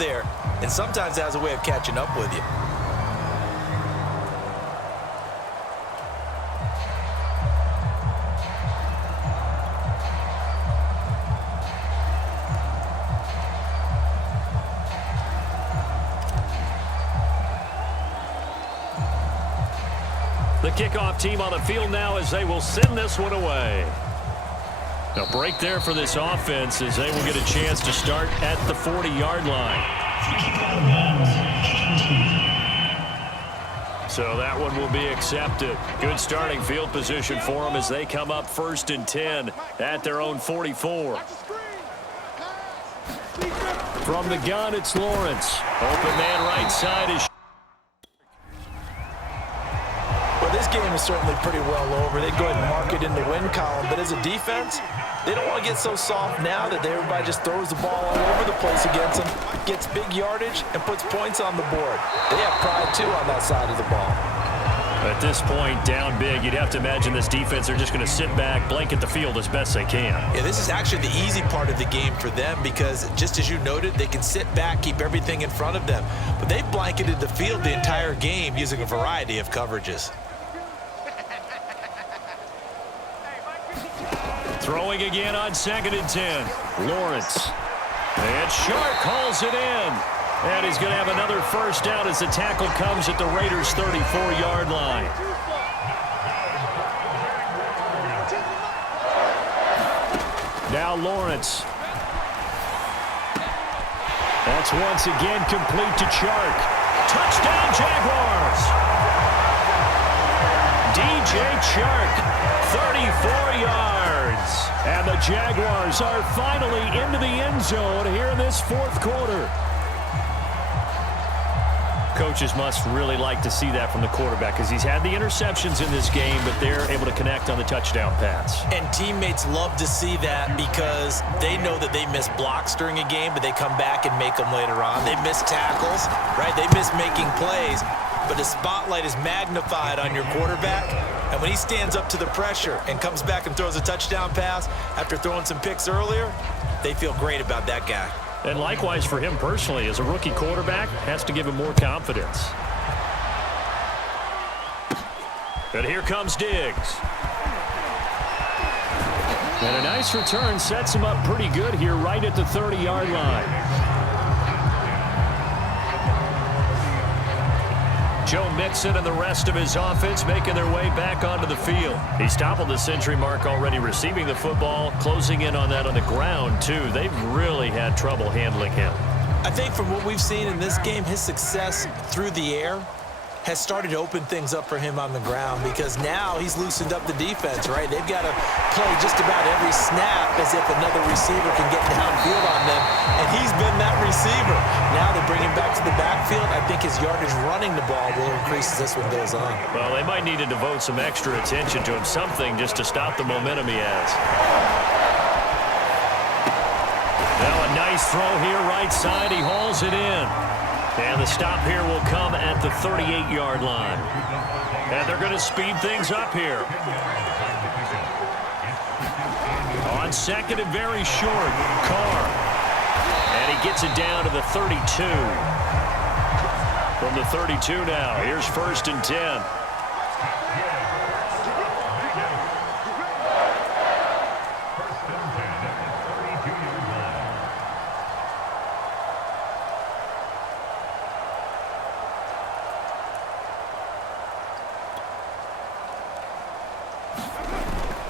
there, and sometimes it has a way of catching up with you. The kickoff team on the field now as they will send this one away. A break there for this offense as they will get a chance to start at the 40-yard line. So that one will be accepted. Good starting field position for them as they come up 1st and 10 at their own 44. From the gun, it's Lawrence. Open man right side is... This game is certainly pretty well over. They go ahead and mark it in the win column, but as a defense, they don't want to get so soft now that everybody just throws the ball all over the place against them, gets big yardage, and puts points on the board. They have pride, too, on that side of the ball. At this point, down big, you'd have to imagine this defense are just going to sit back, blanket the field as best they can. Yeah, this is actually the easy part of the game for them because, just as you noted, they can sit back, keep everything in front of them. But they've blanketed the field the entire game using a variety of coverages. Throwing again on 2nd and 10. Lawrence. And Shark hauls it in. And he's going to have another first down as the tackle comes at the Raiders' 34-yard line. Now Lawrence. That's once again complete to Chark. Touchdown Jaguars. DJ Chark, 34 yards. And the Jaguars are finally into the end zone here in this 4th quarter. Coaches must really like to see that from the quarterback because he's had the interceptions in this game, but they're able to connect on the touchdown pass. And teammates love to see that because they know that they miss blocks during a game, but they come back and make them later on. They miss tackles, right? They miss making plays, but the spotlight is magnified on your quarterback. And when he stands up to the pressure and comes back and throws a touchdown pass after throwing some picks earlier, they feel great about that guy. And likewise for him personally, as a rookie quarterback, has to give him more confidence. And here comes Diggs. And a nice return sets him up pretty good here right at the 30-yard line. Joe Mixon and the rest of his offense making their way back onto the field. He's toppled the century mark already receiving the football, closing in on that on the ground, too. They've really had trouble handling him. I think from what we've seen in this game, his success through the air has started to open things up for him on the ground because now he's loosened up the defense, right? They've got to play just about every snap as if another receiver can get downfield on them, and he's been that receiver. Now they bring him back to the backfield. I think his yardage running the ball will increase as this one goes on. Well, they might need to devote some extra attention to him, something just to stop the momentum he has. Now a nice throw here, right side. He hauls it in. And the stop here will come at the 38-yard line. And they're going to speed things up here. On 2nd and very short, Carr. And he gets it down to the 32. From the 32 now, here's 1st and 10.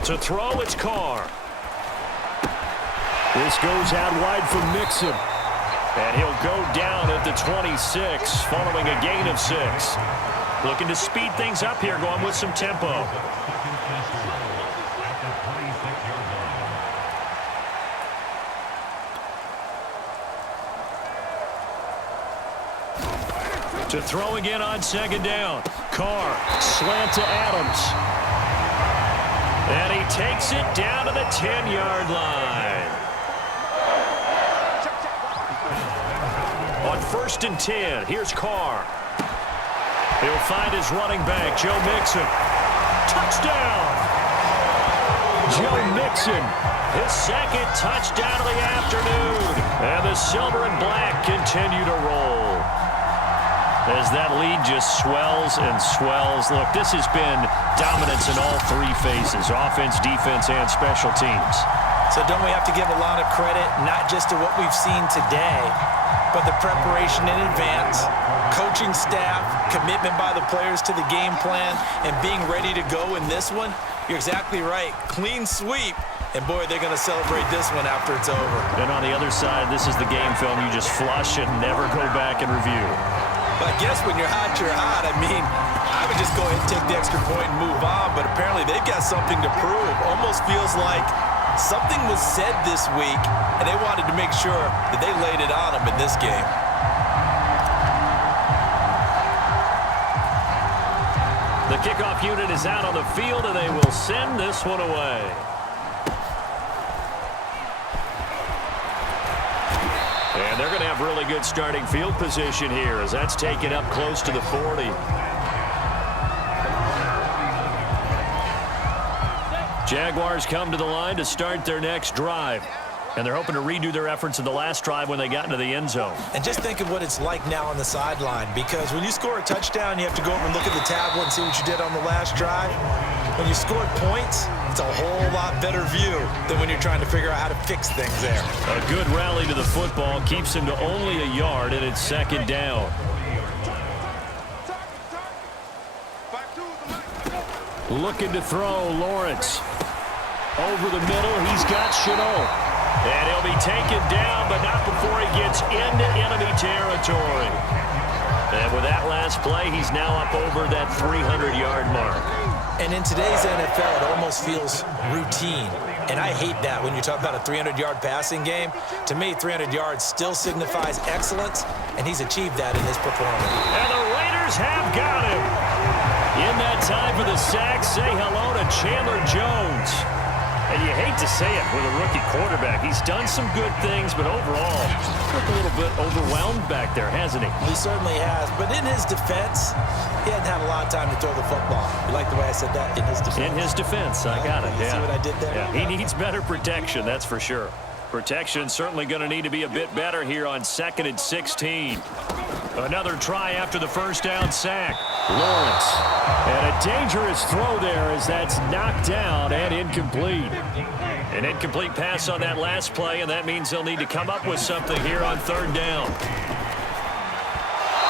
To throw, it's Carr. This goes out wide from Mixon. And he'll go down at the 26 following a gain of 6. Looking to speed things up here, going with some tempo. To throw again on 2nd down. Carr, slant to Adams. And he takes it down to the 10-yard line. On 1st and 10, here's Carr. He'll find his running back, Joe Mixon. Touchdown! Joe Mixon His second touchdown of the afternoon. And the silver and black continue to roll. As that lead just swells and swells. Look, this has been dominance in all three phases, offense, defense, and special teams. So don't we have to give a lot of credit, not just to what we've seen today, but the preparation in advance, coaching staff, commitment by the players to the game plan, and being ready to go in this one? You're exactly right. Clean sweep. And, boy, they're going to celebrate this one after it's over. And on the other side, this is the game film you just flush and never go back and review. But I guess when you're hot, you're hot. I mean, I would just go ahead and take the extra point and move on, but apparently they've got something to prove. Almost feels like something was said this week, and they wanted to make sure that they laid it on them in this game. The kickoff unit is out on the field, and they will send this one away. And they're going to have really good starting field position here as that's taken up close to the 40. Jaguars come to the line to start their next drive. And they're hoping to redo their efforts in the last drive when they got into the end zone. And just think of what it's like now on the sideline, because when you score a touchdown, you have to go over and look at the tablet and see what you did on the last drive. When you scored points, it's a whole lot better view than when you're trying to figure out how to fix things there. A good rally to the football keeps him to only a yard, and it's second down. Looking to throw, Lawrence. Over the middle, he's got Chenault. And he'll be taken down, but not before he gets into enemy territory. And with that last play, he's now up over that 300-yard mark. And in today's NFL, it almost feels routine. And I hate that when you talk about a 300-yard passing game. To me, 300 yards still signifies excellence, and he's achieved that in his performance. And the Raiders have got him. In that time for the sack, say hello to Chandler Jones. And you hate to say it with a rookie quarterback. He's done some good things, but overall, looked a little bit overwhelmed back there, hasn't he? He certainly has. But in his defense, he hadn't had a lot of time to throw the football. You like the way I said that? In his defense. In his defense, I got it. You see what I did there? Yeah, he needs better protection, that's for sure. Protection certainly going to need to be a bit better here on 2nd and 16. Another try after the first down sack. Lawrence. And a dangerous throw there as that's knocked down and incomplete. An incomplete pass on that last play, and that means they'll need to come up with something here on 3rd down.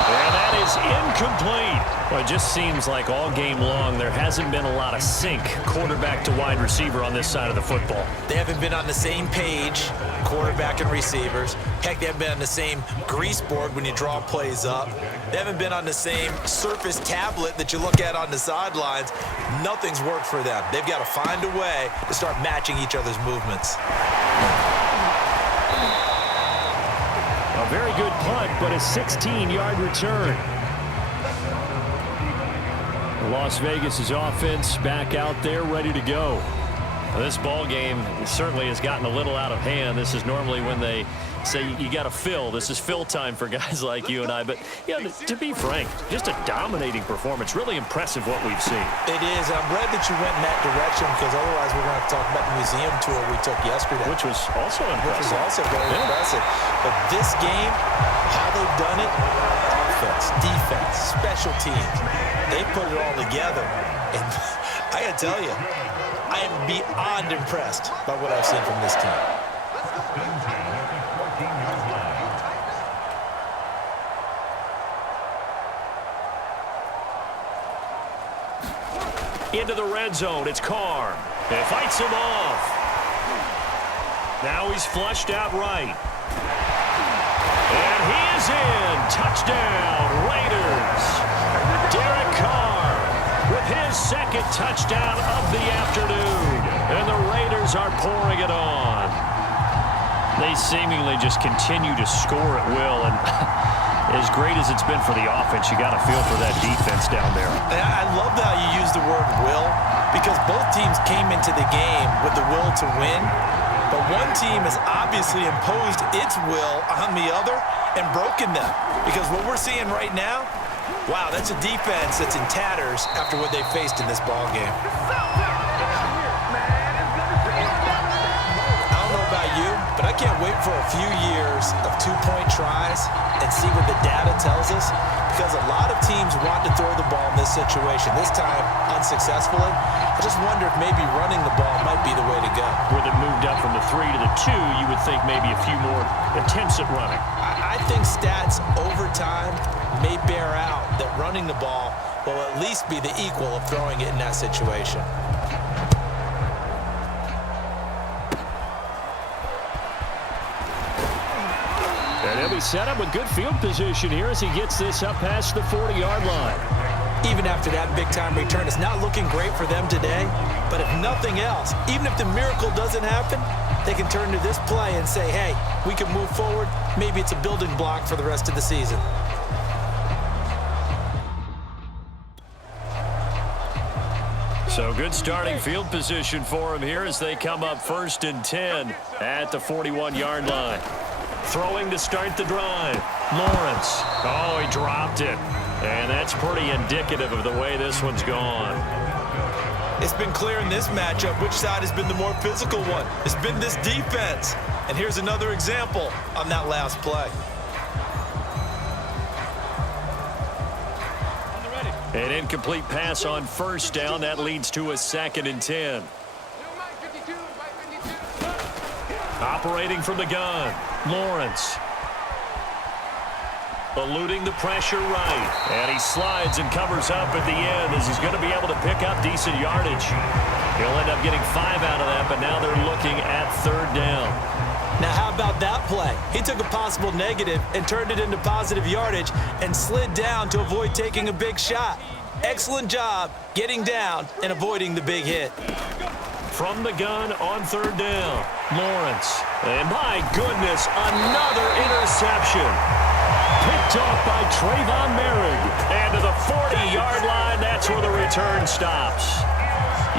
And that is incomplete. Well, it just seems like all game long there hasn't been a lot of sync quarterback to wide receiver on this side of the football. They haven't been on the same page, quarterback and receivers. Heck, they haven't been on the same grease board when you draw plays up. They haven't been on the same surface tablet that you look at on the sidelines. Nothing's worked for them. They've got to find a way to start matching each other's movements. A very good punt, but a 16-yard return. Las Vegas' offense back out there ready to go. This ball game certainly has gotten a little out of hand. This is normally when they say you got to fill. This is fill time for guys like you and I. But, yeah, to be frank, just a dominating performance. Really impressive what we've seen. It is. I'm glad that you went in that direction, because otherwise we're going to have to talk about the museum tour we took yesterday. Which was also impressive. Which was also very impressive. But this game, how they've done it, offense, defense, special teams, they put it all together. And I got to tell you, I am beyond impressed by what I've seen from this team. Into the red zone, it's Carr. It fights him off. Now he's flushed out right. And he is in. Touchdown, Raiders. Derek Carr with his second touchdown of the afternoon. And the Raiders are pouring it on. They seemingly just continue to score at will. And as great as it's been for the offense, you got to feel for that defense down there. I love how you use the word will, because both teams came into the game with the will to win. But one team has obviously imposed its will on the other and broken them. Because what we're seeing right now, wow, that's a defense that's in tatters after what they faced in this ball game. but I can't wait for a few years of two-point tries and see what the data tells us, because a lot of teams want to throw the ball in this situation, this time unsuccessfully. I just wonder if maybe running the ball might be the way to go. With it moved up from the 3 to the 2, you would think maybe a few more attempts at running. I think stats over time may bear out that running the ball will at least be the equal of throwing it in that situation. And he'll be set up with good field position here as he gets this up past the 40-yard line. Even after that big-time return, it's not looking great for them today. But if nothing else, even if the miracle doesn't happen, they can turn to this play and say, hey, we can move forward. Maybe it's a building block for the rest of the season. So good starting field position for him here as they come up 1st and 10 at the 41-yard line. Throwing to start the drive. Lawrence. Oh, he dropped it. And that's pretty indicative of the way this one's gone. It's been clear in this matchup which side has been the more physical one. It's been this defense. And here's another example on that last play. An incomplete pass on 1st down. That leads to a 2nd and 10. Operating from the gun. Lawrence. Eluding the pressure right. And he slides and covers up at the end as he's going to be able to pick up decent yardage. He'll end up getting 5 out of that, but now they're looking at 3rd down. Now, how about that play? He took a possible negative and turned it into positive yardage and slid down to avoid taking a big shot. Excellent job getting down and avoiding the big hit. From the gun on 3rd down. Lawrence. And my goodness, another interception. Picked off by Trayvon Merrick. And to the 40-yard line, that's where the return stops.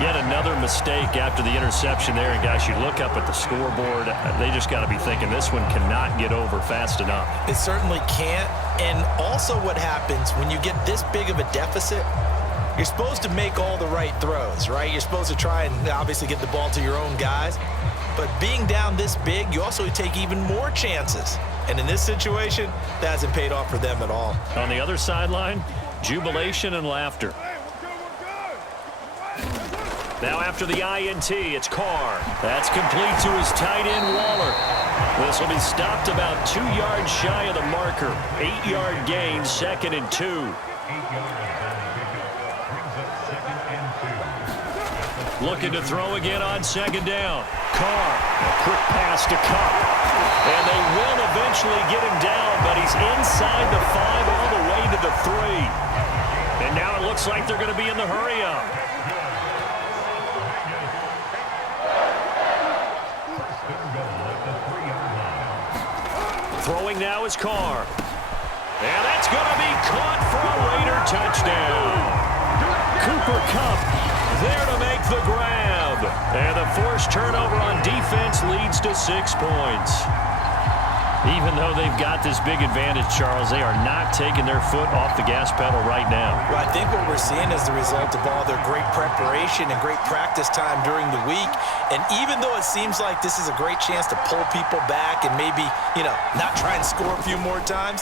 Yet another mistake after the interception there. And, guys, you look up at the scoreboard, they just got to be thinking this one cannot get over fast enough. It certainly can't. And also what happens when you get this big of a deficit, you're supposed to make all the right throws, right? You're supposed to try and obviously get the ball to your own guys. But being down this big, you also take even more chances. And in this situation, that hasn't paid off for them at all. On the other sideline, jubilation and laughter. Now after the INT, it's Carr. That's complete to his tight end, Waller. This will be stopped about 2 yards shy of the marker. 8-yard gain, 2nd and 2. Looking to throw again on 2nd down. Carr, a quick pass to Cup. And they will eventually get him down, but he's inside the 5 all the way to the 3. And now it looks like they're going to be in the hurry-up. Throwing now is Carr. And that's going to be caught for a Raider touchdown. Cooper Kupp there to make the grab. And the forced turnover on defense leads to 6 points. Even though they've got this big advantage, Charles, they are not taking their foot off the gas pedal right now. Well, I think what we're seeing is the result of all their great preparation and great practice time during the week. And even though it seems like this is a great chance to pull people back and maybe, not try and score a few more times,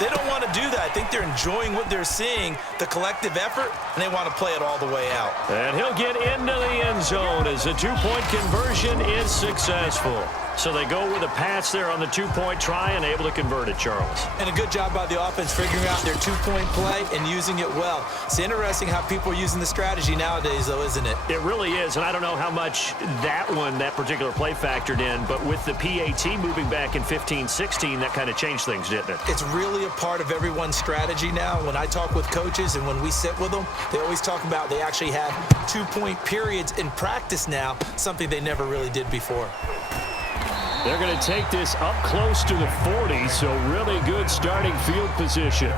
they don't want to do that. I think they're enjoying what they're seeing, the collective effort, and they want to play it all the way out. And he'll get into the end zone as the 2-point conversion is successful. So they go with a pass there on the 2-point try and able to convert it, Charles. And a good job by the offense figuring out their 2-point play and using it well. It's interesting how people are using the strategy nowadays, though, isn't it? It really is, and I don't know how much that particular play factored in, but with the PAT moving back in 15-16, that kind of changed things, didn't it? It's really a part of everyone's strategy now. When I talk with coaches and when we sit with them, they always talk about they actually have 2-point periods in practice now, something they never really did before. They're going to take this up close to the 40, so really good starting field position.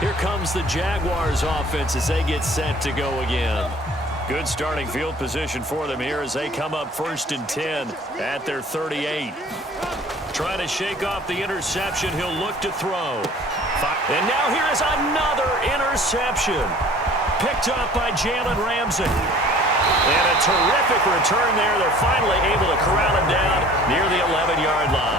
Here comes the Jaguars offense as they get set to go again. Good starting field position for them here as they come up 1st and 10 at their 38. Trying to shake off the interception. He'll look to throw. And now here is another interception. Picked up by Jalen Ramsey. And a terrific return there. They're finally able to corral him down near the 11-yard line.